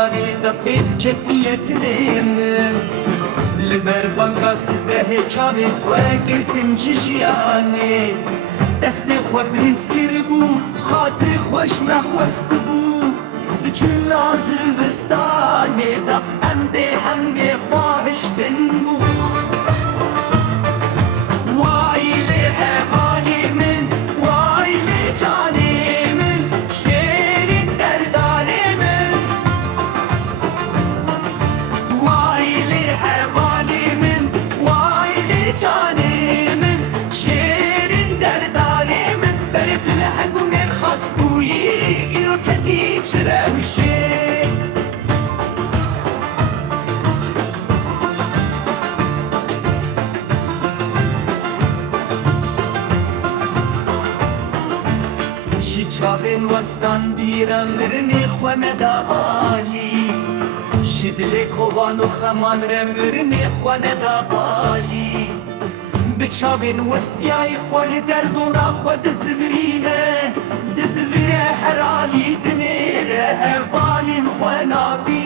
داری دقیت کتیت نیم لبر بانگا سبه چاوی خواه گرتن جیانه دست خواه بند گر بو خاطر خوش نخواست بو بچون نازل بستانه دا انده همه خواهشتن بو وای لی حیوانی من وای لی جانی من شیرین دردانی من وای لی حیوانی من وای لی جانی من شیرین دردانی من برت لحقو نرخص بویی ایرو کتی چراوشه چاوین وستان دیرم مرنی خو نداغالی شدل کوان و خمان رم مرنی خو نداغالی به چاوین وستیای خو درد و را خود زبرینه دزبره حرالی دنیره هوالین خو نابی